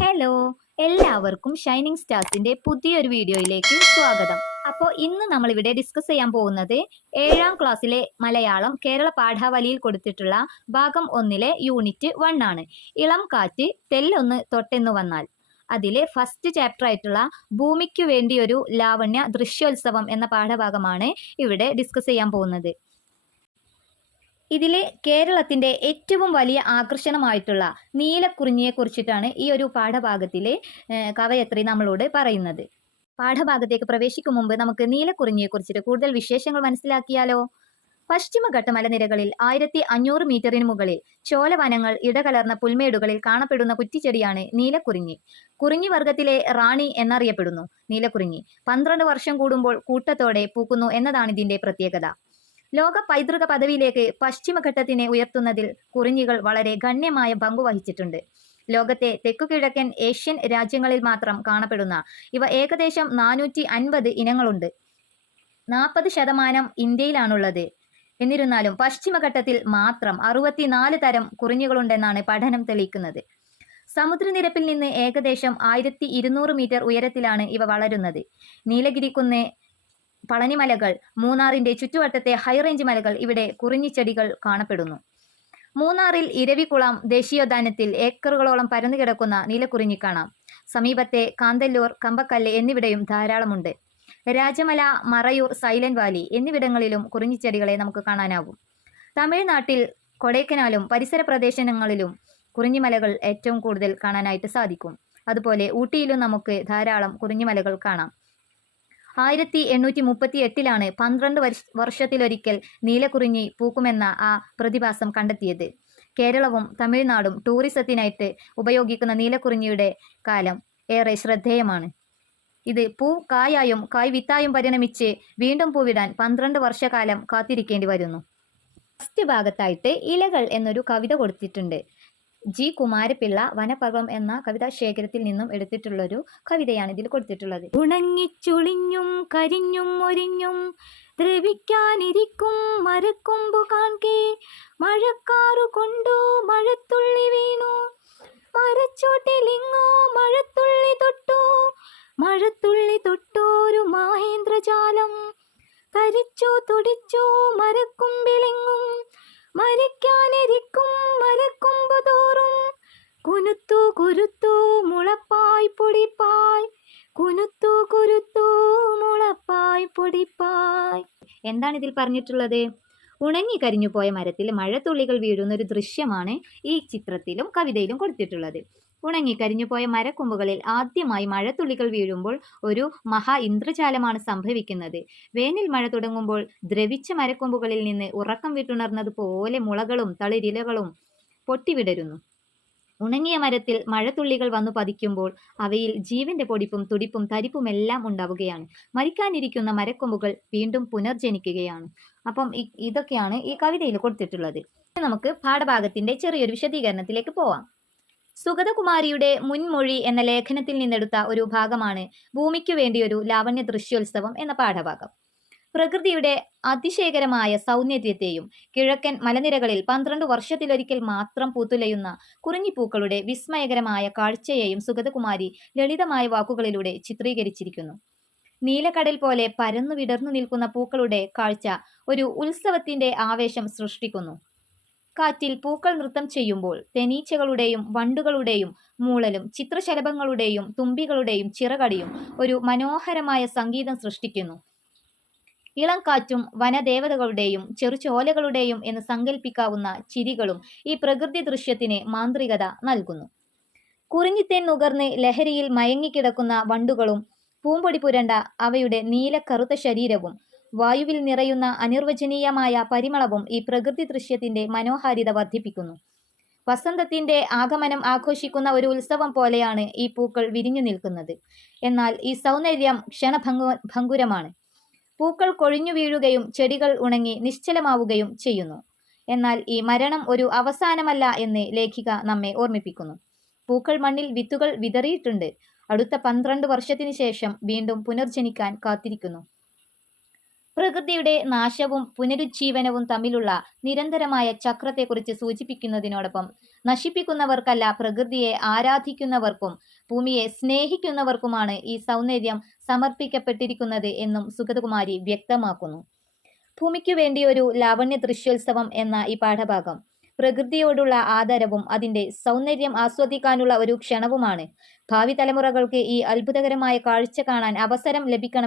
Hello, എല്ലാവർക്കും shining സ്റ്റാർസിന്റെ പുതിയൊരു വീഡിയോയിലേക്ക് സ്വാഗതം. അപ്പോൾ ഇന്ന് നമ്മളിവിടെ ഡിസ്കസ് ചെയ്യാൻ പോകുന്നത് 7ാം ക്ലാസ്സിലെ മലയാളം കേരള പാഠാവലിയിൽ കൊടുത്തിട്ടുള്ള ഭാഗം 1ലെ യൂണിറ്റ് 1 ആണ്. ഇളം കാറ്റ് തെല്ലൊന്ന് തൊട്ടെന്ന് വന്നാൽ. അതിലെ ഫസ്റ്റ് ചാപ്റ്റർ ആയിട്ടുള്ള ഭൂമിക്കു വേണ്ടി ഒരു ലാവണ്യ ദൃശ്യോത്സവം എന്ന പാഠഭാഗമാണ് ഇവിടെ ഡിസ്കസ് ചെയ്യാൻ പോകുന്നത്. ഇതിലെ കേരളത്തിൻ്റെ ഏറ്റവും വലിയ ആകർഷണമായിട്ടുള്ള നീലക്കുറിഞ്ഞിയെ കുറിച്ചിട്ടാണ് ഈ ഒരു പാഠഭാഗത്തിലെ കവയത്രി നമ്മളോട് പറയുന്നത്. പാഠഭാഗത്തേക്ക് പ്രവേശിക്കും മുമ്പ് നമുക്ക് നീലക്കുറിഞ്ഞിയെ കുറിച്ചിട്ട് കൂടുതൽ വിശേഷങ്ങൾ മനസ്സിലാക്കിയാലോ. പശ്ചിമഘട്ട മലനിരകളിൽ 1500 മീറ്ററിന് മുകളിൽ ചോലവനങ്ങൾ ഇടകലർന്ന പുൽമേടുകളിൽ കാണപ്പെടുന്ന കുറ്റിച്ചെടിയാണ് നീലക്കുറിഞ്ഞി. കുറിഞ്ഞി വർഗത്തിലെ റാണി എന്നറിയപ്പെടുന്നു നീലക്കുറിഞ്ഞി. 12 വർഷം കൂടുമ്പോൾ കൂട്ടത്തോടെ പൂക്കുന്നു എന്നതാണ് ഇതിന്റെ പ്രത്യേകത. ലോക പൈതൃക പദവിയിലേക്ക് പശ്ചിമഘട്ടത്തിനെ ഉയർത്തുന്നതിൽ കുറിഞ്ഞികൾ വളരെ ഗണ്യമായ പങ്കു വഹിച്ചിട്ടുണ്ട്. ലോകത്തെ തെക്കുകിഴക്കൻ ഏഷ്യൻ രാജ്യങ്ങളിൽ മാത്രം കാണപ്പെടുന്ന ഇവ ഏകദേശം 450 ഇനങ്ങളുണ്ട്. 40% ഇന്ത്യയിലാണുള്ളത്. എന്നിരുന്നാലും പശ്ചിമഘട്ടത്തിൽ മാത്രം 64 തരം കുറിഞ്ഞികളുണ്ടെന്നാണ് പഠനം തെളിയിക്കുന്നത്. സമുദ്രനിരപ്പിൽ നിന്ന് ഏകദേശം 1200 മീറ്റർ ഉയരത്തിലാണ് ഇവ വളരുന്നത്. നീലഗിരിക്കുന്ന്, പളനിമലകൾ, മൂന്നാറിന്റെ ചുറ്റുവട്ടത്തെ ഹൈറേഞ്ച് മലകൾ, ഇവിടെ കുറിഞ്ഞിച്ചെടികൾ കാണപ്പെടുന്നു. മൂന്നാറിൽ ഇരവികുളം ദേശീയോദ്യാനത്തിൽ ഏക്കറുകളോളം പരന്നുകിടക്കുന്ന നീലക്കുറിഞ്ഞി കാണാം. സമീപത്തെ കാന്തല്ലൂർ, കമ്പക്കല്ല് എന്നിവിടെയും ധാരാളമുണ്ട്. രാജമല, മറയൂർ, സൈലന്റ് വാലി എന്നിവിടങ്ങളിലും കുറിഞ്ഞിച്ചെടികളെ നമുക്ക് കാണാനാവും. തമിഴ്നാട്ടിൽ കൊടൈക്കനാലും പരിസര പ്രദേശങ്ങളിലും കുറിഞ്ഞിമലകൾ ഏറ്റവും കൂടുതൽ കാണാനായിട്ട് സാധിക്കും. അതുപോലെ ഊട്ടിയിലും നമുക്ക് ധാരാളം കുറിഞ്ഞിമലകൾ കാണാം. 1838 12 വർഷത്തിലൊരിക്കൽ നീലക്കുറിഞ്ഞി പൂക്കുമെന്ന ആ പ്രതിഭാസം കണ്ടെത്തിയത്. കേരളവും തമിഴ്നാടും ടൂറിസത്തിനായിട്ട് ഉപയോഗിക്കുന്ന നീലക്കുറിഞ്ഞിയുടെ കാലം ഏറെ ശ്രദ്ധേയമാണ്. ഇത് പൂ കായായും കായ് വിത്തായും പരിണമിച്ച് വീണ്ടും പൂവിടാൻ 12 വർഷക്കാലം കാത്തിരിക്കേണ്ടി വരുന്നു. ഫസ്റ്റ് ഭാഗത്തായിട്ട് ഇലകൾ എന്നൊരു കവിത കൊടുത്തിട്ടുണ്ട്. ജി കുമാരപിള്ള വനപർവം എന്ന കവിതാശേഖരത്തിൽ നിന്നും എടുത്തിട്ടുള്ളൊരു കവിതയാണ് ഇതിൽ കൊടുത്തിട്ടുള്ളത്. ഉണങ്ങിച്ചുളിഞ്ഞും കരിഞ്ഞും ഒരിഞ്ഞും ദ്രവിക്കാനിരിക്കും മരക്കൊമ്പു കാൺകെ മഴക്കാറു കൊണ്ടു മഴത്തുള്ളി വീണു മരച്ചോട്ടിലിങ്ങോ മഴത്തുള്ളി തൊട്ടു മഴത്തുള്ളി തൊട്ടോരു മഹേന്ദ്രജാലം തരിച്ചു തുടിച്ചു മരക്കുമ്പിളിങ്ങും മരിക്കാനിരിക്കും മരക്കൊമ്പു തോറും കുനുത്തു കുരുത്തു മുളപ്പായ് പൊടിപ്പായ് കുനുത്തു കുരുത്തു മുളപ്പായ് പൊടിപ്പായ്. എന്താണ് ഇതിൽ പറഞ്ഞിട്ടുള്ളത്? ഉണങ്ങി കരിഞ്ഞു പോയ മരത്തിൽ മഴത്തുള്ളികൾ വീഴുന്ന ഒരു ദൃശ്യമാണ് ഈ ചിത്രത്തിലും കവിതയിലും കൊടുത്തിട്ടുള്ളത്. ഉണങ്ങിക്കരിഞ്ഞു പോയ മരക്കൊമ്പുകളിൽ ആദ്യമായി മഴത്തുള്ളികൾ വീഴുമ്പോൾ ഒരു മഹാ ഇന്ദ്രജാലമാണ് സംഭവിക്കുന്നത്. വേനൽ മഴ തുടങ്ങുമ്പോൾ ദ്രവിച്ച മരക്കൊമ്പുകളിൽ നിന്ന് ഉറക്കം വിട്ടുണർന്നതുപോലെ മുളകളും തളിരിലകളും പൊട്ടിവിടരുന്നു. ഉണങ്ങിയ മരത്തിൽ മഴത്തുള്ളികൾ വന്നു പതിക്കുമ്പോൾ അവയിൽ ജീവന്റെ പൊടിപ്പും തുടിപ്പും തരിപ്പുമെല്ലാം ഉണ്ടാവുകയാണ്. മരിക്കാനിരിക്കുന്ന മരക്കൊമ്പുകൾ വീണ്ടും പുനർജനിക്കുകയാണ്. അപ്പം ഇതൊക്കെയാണ് ഈ കവിതയിൽ കൊടുത്തിട്ടുള്ളത്. നമുക്ക് പാഠഭാഗത്തിന്റെ ചെറിയൊരു വിശദീകരണത്തിലേക്ക് പോവാം. സുഗതകുമാരിയുടെ മുൻമൊഴി എന്ന ലേഖനത്തിൽ നിന്നെടുത്ത ഒരു ഭാഗമാണ് ഭൂമിക്കു വേണ്ടിയൊരു ലാവണ്യ ദൃശ്യോത്സവം എന്ന പാഠഭാഗം. പ്രകൃതിയുടെ അതിശയകരമായ സൗന്ദര്യത്തെയും കിഴക്കൻ മലനിരകളിൽ 12 വർഷത്തിലൊരിക്കൽ മാത്രം പൂത്തുലയുന്ന കുറിഞ്ഞിപ്പൂക്കളുടെ വിസ്മയകരമായ കാഴ്ചയെയും സുഗതകുമാരി ലളിതമായ വാക്കുകളിലൂടെ ചിത്രീകരിച്ചിരിക്കുന്നു. നീലക്കടൽ പോലെ പരന്നു വിടർന്നു നിൽക്കുന്ന പൂക്കളുടെ കാഴ്ച ഒരു ഉത്സവത്തിന്റെ ആവേശം സൃഷ്ടിക്കുന്നു. കാറ്റിൽ പൂക്കൾ നൃത്തം ചെയ്യുമ്പോൾ തേനീച്ചകളുടെയും വണ്ടുകളുടെയും മൂളലും ചിത്രശലഭങ്ങളുടെയും തുമ്പികളുടെയും ചിറകടിയും ഒരു മനോഹരമായ സംഗീതം സൃഷ്ടിക്കുന്നു. ഇളം കാറ്റും വനദേവതകളുടെയും ചെറുചോലകളുടെയും എന്ന് സങ്കല്പിക്കാവുന്ന ചിരികളും ഈ പ്രകൃതി ദൃശ്യത്തിന് മാന്ത്രികത നൽകുന്നു. കുറിഞ്ഞിത്തേൻ നുകർന്ന് ലഹരിയിൽ മയങ്ങിക്കിടക്കുന്ന വണ്ടുകളും പൂമ്പൊടി പുരണ്ട അവയുടെ നീലക്കറുത്ത ശരീരവും വായുവിൽ നിറയുന്ന അനിർവചനീയമായ പരിമളവും ഈ പ്രകൃതി ദൃശ്യത്തിന്റെ മനോഹാരിത വർദ്ധിപ്പിക്കുന്നു. വസന്തത്തിന്റെ ആഗമനം ആഘോഷിക്കുന്ന ഒരു ഉത്സവം പോലെയാണ് ഈ പൂക്കൾ വിരിഞ്ഞു നിൽക്കുന്നത്. എന്നാൽ ഈ സൗന്ദര്യം ക്ഷണഭംഗുരമാണ്. പൂക്കൾ കൊഴിഞ്ഞു വീഴുകയും ചെടികൾ ഉണങ്ങി നിശ്ചലമാവുകയും ചെയ്യുന്നു. എന്നാൽ ഈ മരണം ഒരു അവസാനമല്ല എന്ന് ലേഖിക നമ്മെ ഓർമ്മിപ്പിക്കുന്നു. പൂക്കൾ മണ്ണിൽ വിത്തുകൾ വിതറിയിട്ടുണ്ട്. അടുത്ത 12 വർഷത്തിന് ശേഷം വീണ്ടും പുനർജനിക്കാൻ കാത്തിരിക്കുന്നു. പ്രകൃതിയുടെ നാശവും പുനരുജ്ജീവനവും തമ്മിലുള്ള നിരന്തരമായ ചക്രത്തെക്കുറിച്ച് സൂചിപ്പിക്കുന്നതിനോടൊപ്പം നശിപ്പിക്കുന്നവർക്കല്ല, പ്രകൃതിയെ ആരാധിക്കുന്നവർക്കും ഭൂമിയെ സ്നേഹിക്കുന്നവർക്കുമാണ് ഈ സൗന്ദര്യം സമർപ്പിക്കപ്പെട്ടിരിക്കുന്നത് എന്നും സുഗതകുമാരി വ്യക്തമാക്കുന്നു. ഭൂമിക്കു വേണ്ടി ഒരു ലാവണ്യ ദൃശ്യോത്സവം എന്ന ഈ പാഠഭാഗം പ്രകൃതിയോടുള്ള ആദരവും അതിൻ്റെ സൗന്ദര്യം ആസ്വദിക്കാനുള്ള ഒരു ക്ഷണവുമാണ്. ഭാവി തലമുറകൾക്ക് ഈ അത്ഭുതകരമായ കാഴ്ച കാണാൻ അവസരം ലഭിക്കണമെന്ന്